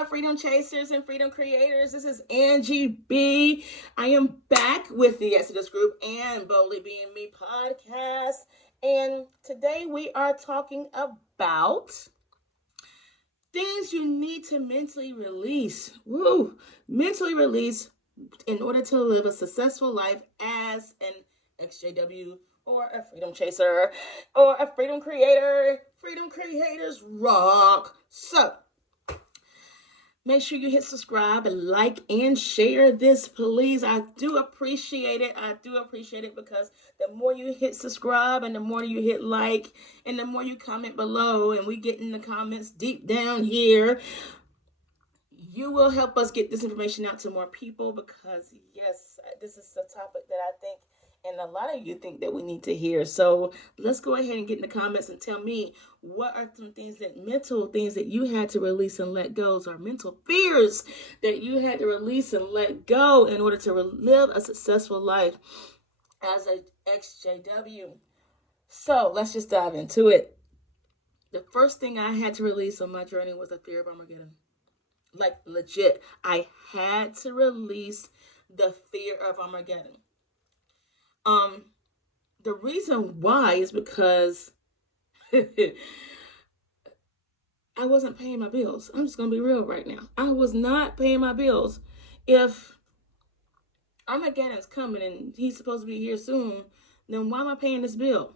Aloha, freedom chasers and freedom creators. This is Angie B. I am back with the Exodus Group and Boldly Being Me podcast. And today we are talking about things you need to mentally release. Woo! Mentally release in order to live a successful life as an XJW or a freedom chaser or a freedom creator. Freedom creators rock. So, make sure you hit subscribe and like and share this, please. I do appreciate it. I do appreciate it because the more you hit subscribe and the more you hit like and the more you comment below and we get in the comments deep down here, you will help us get this information out to more people because, yes, this is a topic that I think and a lot of you think that we need to hear. So let's go ahead and get in the comments and tell me what are some things mental things that you had to release and let go, or mental fears that you had to release and let go in order to live a successful life as a XJW. So let's just dive into it. The first thing I had to release on my journey was the fear of Armageddon. Like legit, I had to release the fear of Armageddon. The reason why is because I wasn't paying my bills. I'm just gonna be real right now. I was not paying my bills. If Armageddon's coming and he's supposed to be here soon, then why am I paying this bill?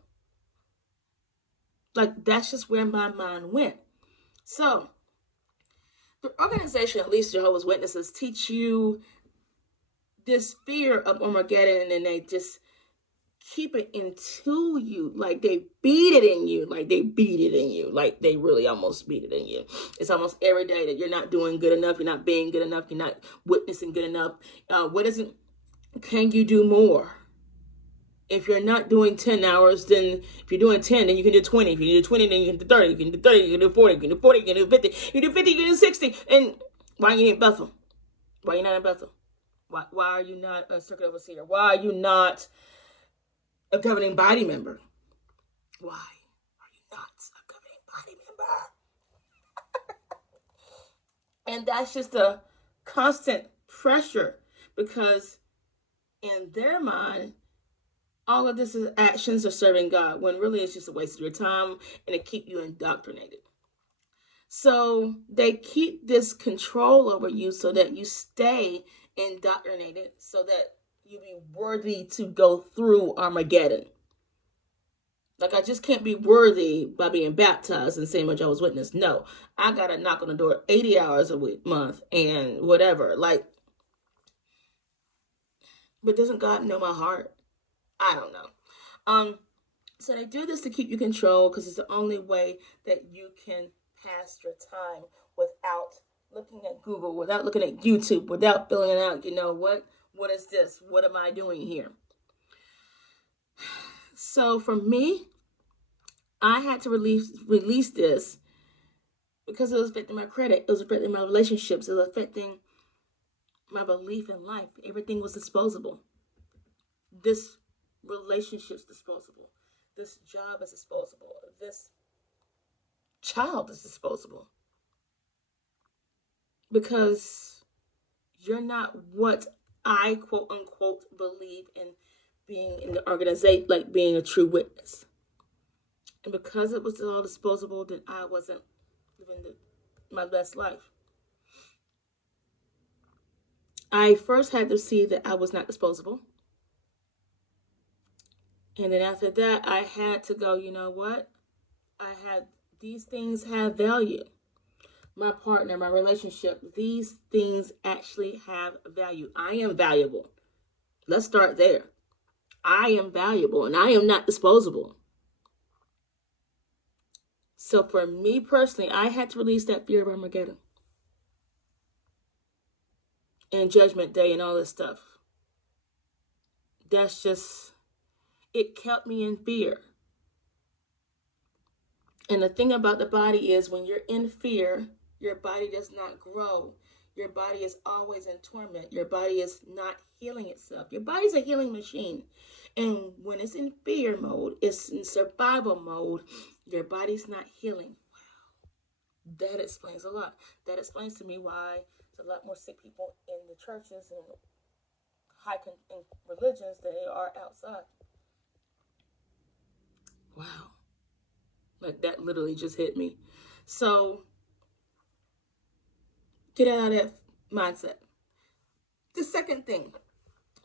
Like, that's just where my mind went. So the organization, at least Jehovah's Witnesses, teach you this fear of Armageddon, and they just keep it into you. Like they beat it in you. Like they beat it in you. Like they really almost beat it in you. It's almost every day that you're not doing good enough. You're not being good enough. You're not witnessing good enough. What is it? Can you do more? If you're not doing 10 hours, then if you're doing 10, then you can do 20. If you do 20, then you can do 30. You can do 30, you can do 40, you can do 40, you can do 50. You do 50, you can do 60. And why are you in Bethel? Why are you not in Bethel? Why are you not a circuit overseer? Why are you not a governing body member? Why are you not a governing body member? And that's just a constant pressure because in their mind, all of this is actions are serving God when really it's just a waste of your time and it keep you indoctrinated. So they keep this control over you so that you stay indoctrinated so that you be worthy to go through Armageddon. Like, I just can't be worthy by being baptized and saying my Jehovah's Witness. No, I got to knock on the door 80 hours a month and whatever. Like, but doesn't God know my heart? I don't know. So they do this to keep you controlled because it's the only way that you can pass your time without looking at Google, without looking at YouTube, without filling out, what is this? What am I doing here? So for me, I had to release this because it was affecting my credit. It was affecting my relationships. It was affecting my belief in life. Everything was disposable. This relationship's disposable. This job is disposable. This child is disposable. Because you're not what I quote unquote believe in being in the organization, like being a true witness. And because it was all disposable, then I wasn't living my best life. I first had to see that I was not disposable. And then after that, I had to go, you know what? These things have value. My partner, my relationship, these things actually have value. I am valuable. Let's start there. I am valuable and I am not disposable. So for me personally, I had to release that fear of Armageddon and Judgment Day and all this stuff. That's just, it kept me in fear. And the thing about the body is when you're in fear, your body does not grow. Your body is always in torment. Your body is not healing itself. Your body's a healing machine. And when it's in fear mode, it's in survival mode, your body's not healing. That explains a lot. That explains to me why there's a lot more sick people in the churches and in religions than they are outside. Wow. Like that literally just hit me. So get out of that mindset. The second thing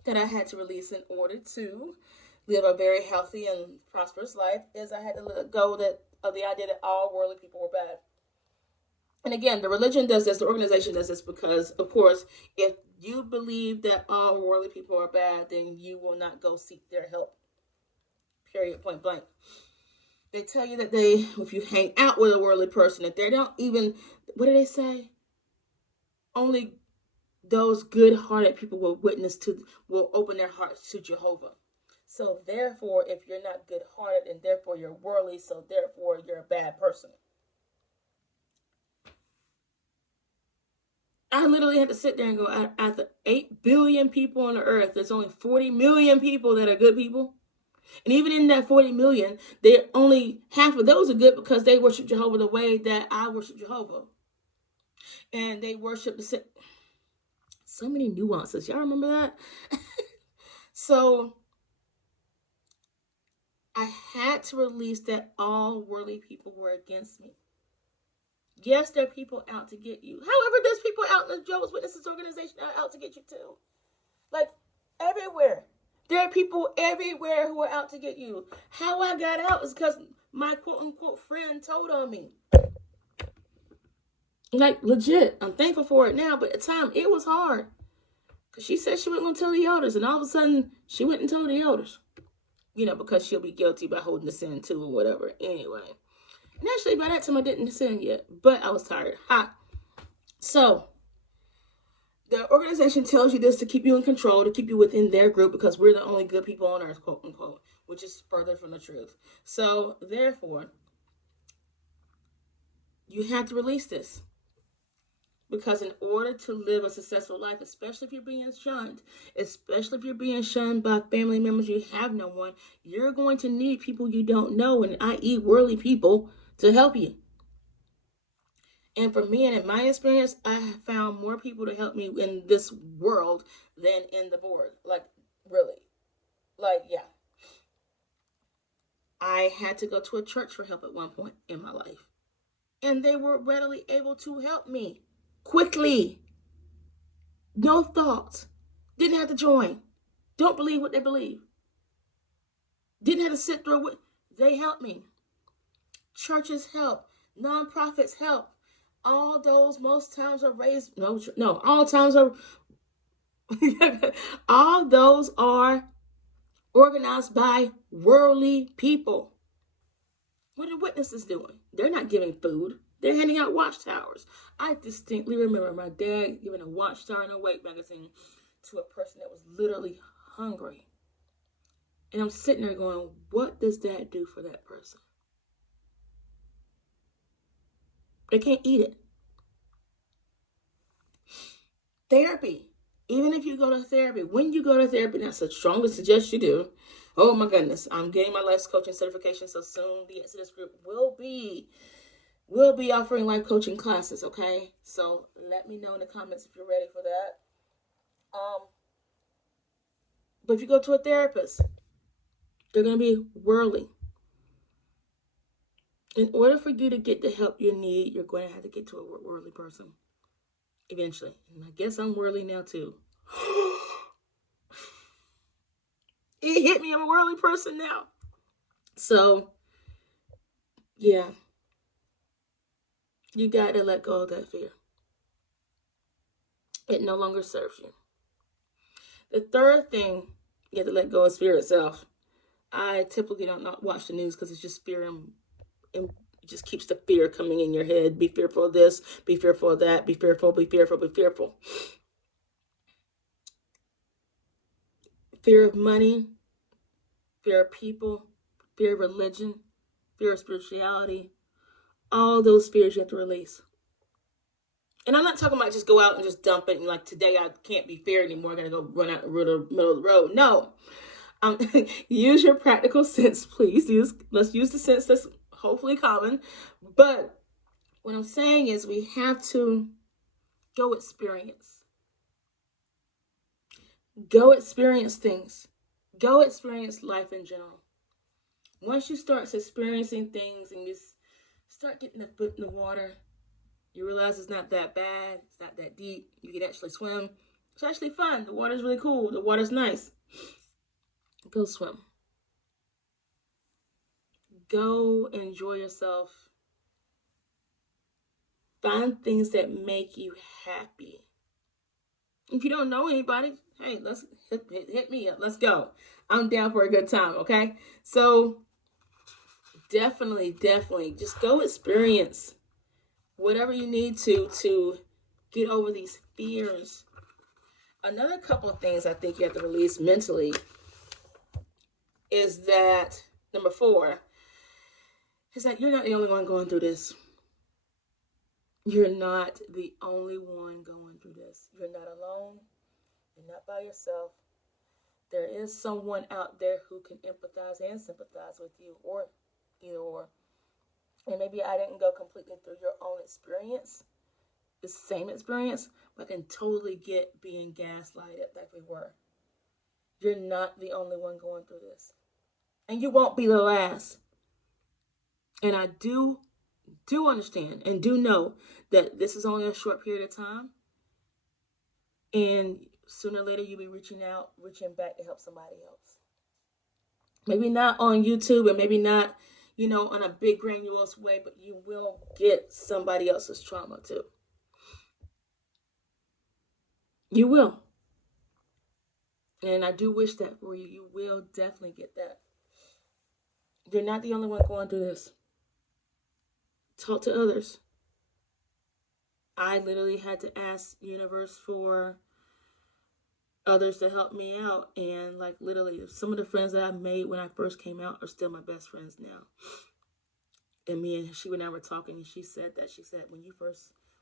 that I had to release in order to live a very healthy and prosperous life is I had to let go of the idea that all worldly people were bad. And again, the religion does this, the organization does this because, of course, if you believe that all worldly people are bad, then you will not go seek their help. Period, point blank. They tell you that if you hang out with a worldly person, that they don't even, what do they say? Only those good-hearted people will open their hearts to Jehovah. So therefore, if you're not good-hearted, and therefore you're worldly, so therefore you're a bad person. I literally had to sit there and go, out of 8 billion people on the earth, there's only 40 million people that are good people. And even in that 40 million, they're only half of those are good because they worship Jehovah the way that I worship Jehovah. And they worship so many nuances. Y'all remember that? So I had to release that all worldly people were against me. Yes, there are people out to get you. However, there's people out in the Jehovah's Witnesses organization out to get you too. Like everywhere. There are people everywhere who are out to get you. How I got out is because my quote unquote friend told on me. Like legit. I'm thankful for it now, but at the time it was hard. Because she said she wasn't going to tell the elders, and all of a sudden she went and told the elders. Because she'll be guilty by holding the sin too or whatever. Anyway. And actually by that time I didn't sin yet, but I was tired. So the organization tells you this to keep you in control, to keep you within their group, because we're the only good people on earth, quote unquote, which is further from the truth. So therefore, you have to release this. Because in order to live a successful life, especially if you're being shunned by family members, you have no one, you're going to need people you don't know, and i.e. worldly people, to help you. And for me, and in my experience, I have found more people to help me in this world than in the board. Like, really. Like, yeah. I had to go to a church for help at one point in my life. And they were readily able to help me. Quickly. No thoughts. Didn't have to join. Don't believe what they believe. Didn't have to sit through it. They helped me. Churches help. Nonprofits help. All those most times are raised. No, all times are. All those are organized by worldly people. What are witnesses doing? They're not giving food. They're handing out watchtowers. I distinctly remember my dad giving a watchtower and a weight magazine to a person that was literally hungry. And I'm sitting there going, what does that do for that person? They can't eat it. Therapy. Even if you go to therapy, when you go to therapy, that's the strongest suggest you do. Oh my goodness, I'm getting my life coaching certification, so soon the Exodus group will be offering life coaching classes, okay? So let me know in the comments if you're ready for that. But if you go to a therapist, they're going to be worldly. In order for you to get the help you need, you're going to have to get to a worldly person eventually. And I guess I'm worldly now too. It hit me. I'm a worldly person now. So, yeah. You got to let go of that fear. It no longer serves you. The third thing you have to let go is fear itself. I typically don't not watch the news because it's just fear and it just keeps the fear coming in your head. Be fearful of this, be fearful of that, be fearful, be fearful, be fearful. Fear of money, fear of people, fear of religion, fear of spirituality. All those fears you have to release. And I'm not talking about just go out and just dump it and like today I can't be fair anymore. I gotta go run out the middle of the road. No. Use your practical sense, please. Let's use the sense that's hopefully common. But What I'm saying is we have to go experience. Go experience things. Go experience life in general. Once you start experiencing things and you start getting a foot in the water, you realize it's not that bad. It's not that deep. You can actually swim. It's actually fun. The water's really cool. The water's nice. Go swim. Go enjoy yourself. Find things that make you happy. If you don't know anybody, hey, let's hit me up. Let's go. I'm down for a good time, okay? So definitely just go experience whatever you need to get over these fears. Another couple of things I think you have to release mentally is that number 4 is that you're not the only one going through this. You're not the only one going through this. You're not alone. You're not by yourself. There is someone out there who can empathize and sympathize with you, or either or. And maybe I didn't go completely through your own experience, the same experience, but I can totally get being gaslighted like we were. You're not the only one going through this. And you won't be the last. And I do understand and do know that this is only a short period of time. And sooner or later you'll be reaching back to help somebody else. Maybe not on YouTube and maybe not, on a big grandiose way, but you will get somebody else's trauma too. You will. And I do wish that for you. You will definitely get that. You're not the only one going through this. Talk to others. I literally had to ask universe for others to help me out, and like literally some of the friends that I made when I first came out are still my best friends now. And me and she and I were talking, and she said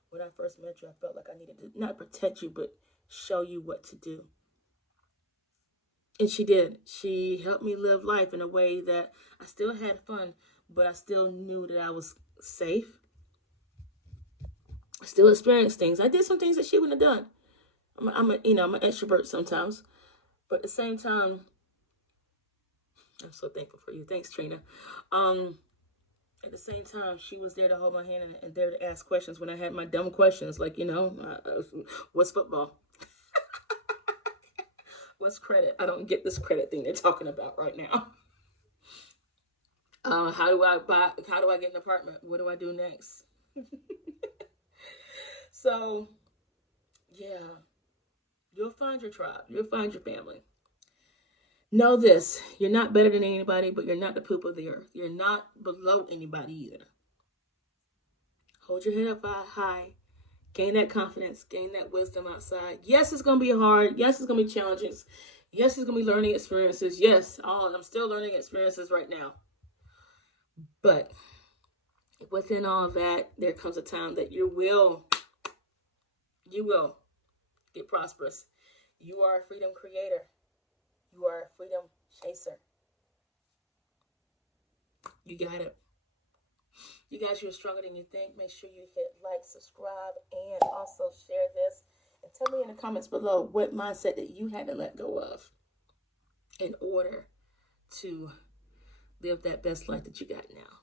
when I first met you, I felt like I needed to not protect you but show you what to do. And she did. She helped me live life in a way that I still had fun, but I still knew that I was safe. I still experienced things. I did some things that she wouldn't have done. I'm an extrovert sometimes, but at the same time, I'm so thankful for you. Thanks, Trina. At the same time, she was there to hold my hand and there to ask questions when I had my dumb questions, like, what's football? What's credit? I don't get this credit thing they're talking about right now. How do I get an apartment? What do I do next? So, yeah, you'll find your tribe. You'll find your family. Know this, you're not better than anybody, but you're not the poop of the earth. You're not below anybody either. Hold your head up high. Gain that confidence. Gain that wisdom outside. Yes, it's going to be hard. Yes, it's going to be challenging. Yes, it's going to be learning experiences. Yes, I'm still learning experiences right now. But within all that, there comes a time that you will get prosperous. You are a freedom creator. You are a freedom chaser. You got it. You guys, you're stronger than you think. Make sure you hit like, subscribe, and also share this. And tell me in the comments below what mindset that you had to let go of in order to live that best life that you got now.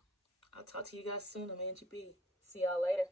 I'll talk to you guys soon. I'm Angie B. See y'all later.